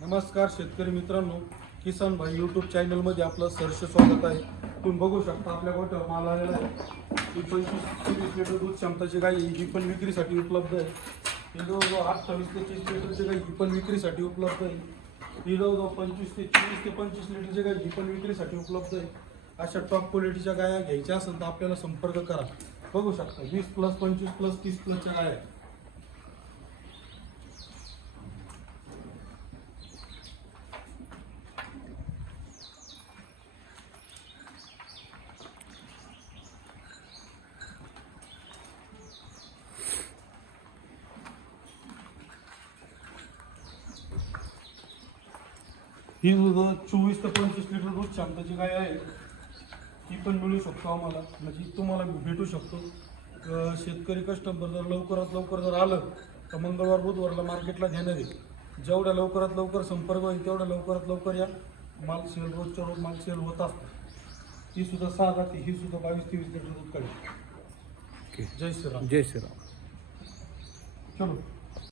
नमस्कार शेतकरी मित्रांनो, किसान भाई यूट्यूब चॅनलमध्ये आपलं सहर्ष स्वागत आहे. तुम्ही बघू शकता आपल्या गोठ्यावर माल आलेला आहे. ही 25-30 लिटर दूध क्षमताची गाई ही पण विक्रीसाठी उपलब्ध आहे. ही जवळजवळ 28 ते 30 लिटरची गाई ही पण विक्रीसाठी उपलब्ध आहे. ही जवळजवळ 25 ते 24 ते 25 लिटरची गाई ही पण विक्रीसाठी उपलब्ध आहे. अशा टॉप क्वालिटीच्या गाया घ्यायच्या असेल तर आपल्याला संपर्क करा. बघू शकता 20+, 25+, 30+च्या गाया. ही दूध 24 ते 25 लिटर दूध क्षमताची गाय आहे. ही पण मिळू शकतो आम्हाला, म्हणजे तुम्हाला भेटू शकतो. शेतकरी कस्टमर जर लवकरात लवकर जर आलं तर मंगळवार बुधवारला मार्केटला घेणार आहे. जेवढ्या लवकरात लवकर संपर्क होईल तेवढ्या लवकरात लवकर या. माल सेल रोजच्या रोज माल सेल होत असतं. ही सुद्धा 6 जाती, ही सुद्धा 22-23 लिटर दूध काढेल. जय श्रीराम. जय श्रीराम. चलो.